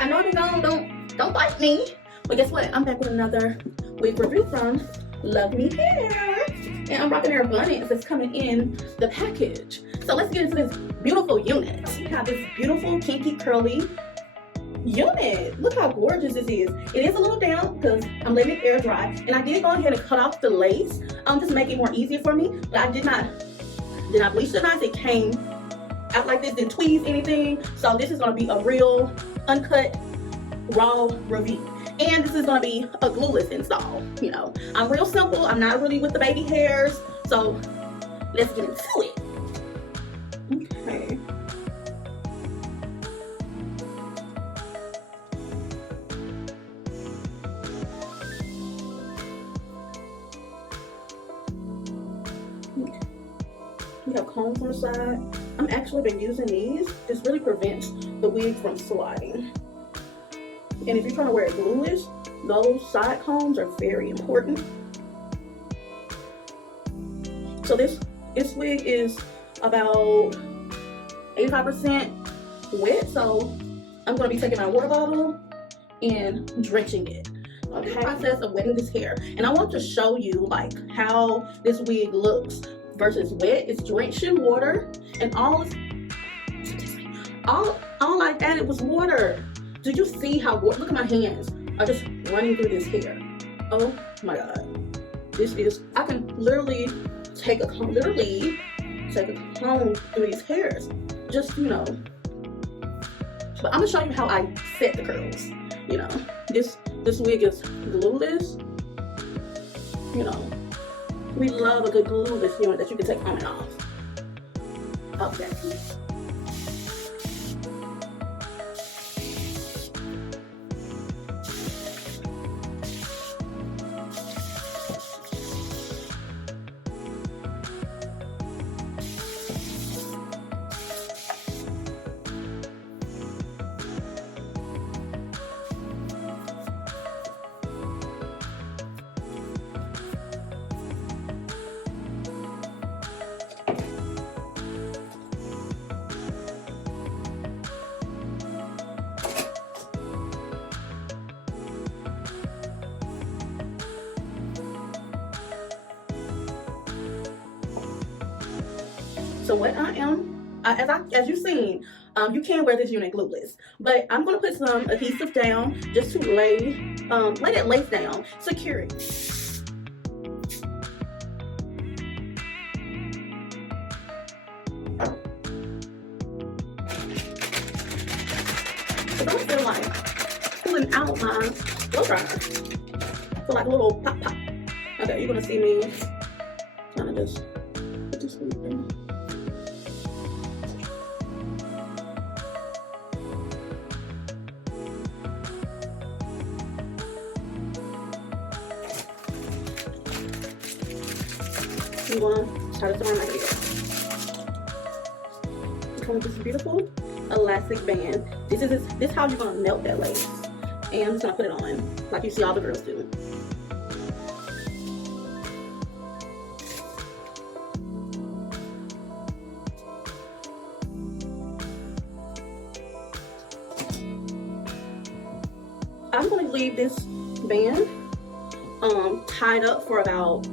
I know I've been gone, don't bite me. But guess what? I'm back with another wig review from luvmehair. And I'm rocking their bunny that's coming in the package. So let's get into this beautiful unit. We have this beautiful kinky curly unit. Look how gorgeous this is. It is a little down because I'm letting it air dry. And I did go ahead and cut off the lace just to make it more easier for me. But I did not bleach the knots. It came out like this, didn't tweeze anything. So this is going to be a real uncut raw review. And this is going to be a glueless install. You know, I'm real simple. I'm not really with the baby hairs. So let's get into it. Okay. We have combs on the side. I'm actually been using these. This really prevents the wig from sliding. And if you're trying to wear it glueless, those side combs are very important. So this wig is about 85% wet. So I'm going to be taking my water bottle and drenching it. Okay. The process of wetting this hair, and I want to show you like how this wig looks versus wet. It's drenched in water, and all I added was water. Do you see how, look at my hands are just running through this hair. Oh my God. This is, I can literally take a comb through these hairs. Just, you know. But I'm gonna show you how I set the curls. You know, this wig is glueless. You know, we love a good glueless unit that you can take on and off. Okay. So what I am, as you've seen, you can wear this unit glueless, but I'm gonna put some adhesive down just to lay that lace down, secure it. So don't feel like pulling out my blow dryer. So like a little pop pop. Okay, you're gonna see me kind of just put this in. You want to try this around my hair. You come with this beautiful elastic band. This is how you're gonna melt that lace. And I'm just gonna put it on like you see all the girls do. I'm gonna leave this band tied up for about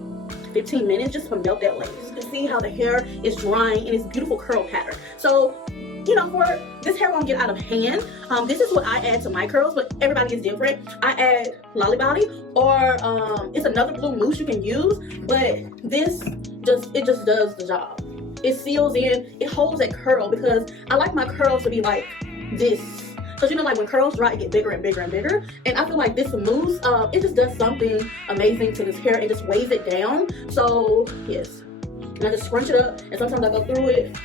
15 minutes just to melt that lace. You can see how the hair is drying in this beautiful curl pattern. So, you know, for this hair won't get out of hand. This is what I add to my curls, but everybody is different. I add Lolly Body, or it's another blue mousse you can use, but this just does the job. It seals in, it holds that curl, because I like my curls to be like this. Because you know, like when curls dry, it get bigger and bigger and bigger. And I feel like this mousse, it just does something amazing to this hair. It just weighs it down. So yes, and I just scrunch it up. And sometimes I go through it,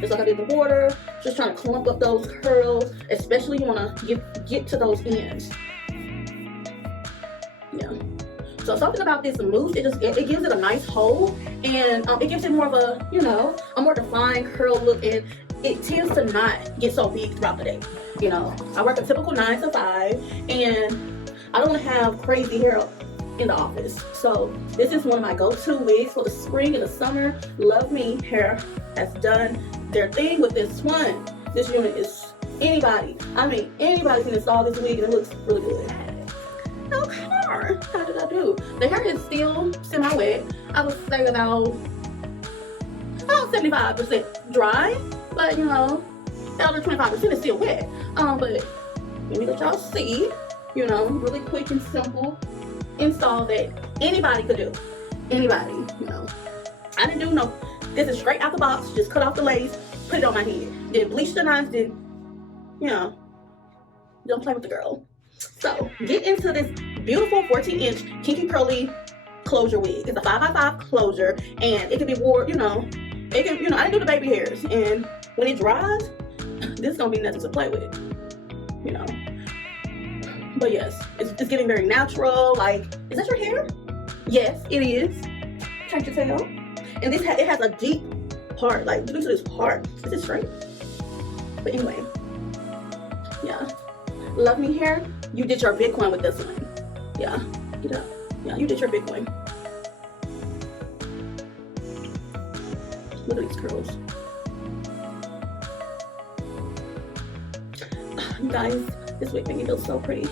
just like I did the water, just trying to clump up those curls. Especially you want to get to those ends. Yeah. So something about this mousse, it gives it a nice hold, and it gives it more of a, you know, a more defined curl look, and it tends to not get so big throughout the day. You know, I work a typical 9 to 5, and I don't want to have crazy hair in the office. So this is one of my go-to wigs for the spring and the summer. luvmehair has done their thing with this one. This unit is Anybody, I mean, anybody can install this wig and it looks really good. Okay, how did I do? The hair is still semi-wet. I would say about 75% dry, but you know, the other 25% is still wet. But let me let y'all see, you know, really quick and simple install that anybody could do. Anybody, you know. I didn't do no, this is straight out the box, just cut off the lace, put it on my head. Didn't bleach the knots, didn't, you know, don't play with the girl. So, get into this beautiful 14-inch kinky curly closure wig. It's a 5x5 closure, and it can be worn, you know, it can, you know, I didn't do the baby hairs, and when it dries, this is gonna be nothing to play with, you know. But yes, it's getting very natural. Like, is that your hair? Yes, it is. Can't you tell? And this it has a deep part. Like, look to this part. Is it straight? But anyway, yeah. Love me hair. You did your big one with this one. Yeah, get up. Yeah, you did your big one. Look at these curls. You guys, this wig made me feel so pretty.